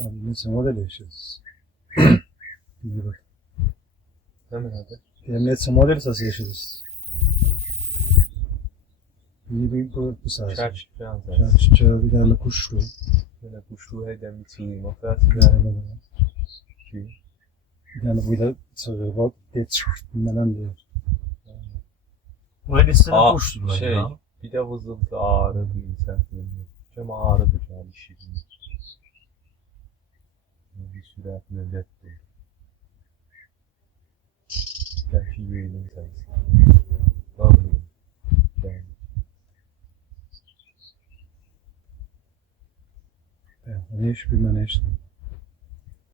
Abi neçə model yaşayırız? İyi bak. Hemen abi. Diyelim neçə model sası yaşayırız? İyi bu sası. Çarşı falan zaten. Çarşıça bir tane kuşlu. Böyle kuşluğu heden bir çığıyım. O kadar güzel şey. Bir tane burada soruyor. Bak geç bilmem diyor. Buraya listede Aa, boştur şey, ya. bir de vızıltı ağrı duyuyor sertliğinde. Cem ağrı duyuyor yani şirin. Bir sürat müddet değil. Belki yüreğinin sensin. Bağlıyım. Yani. Ne iş bilmem ne işte.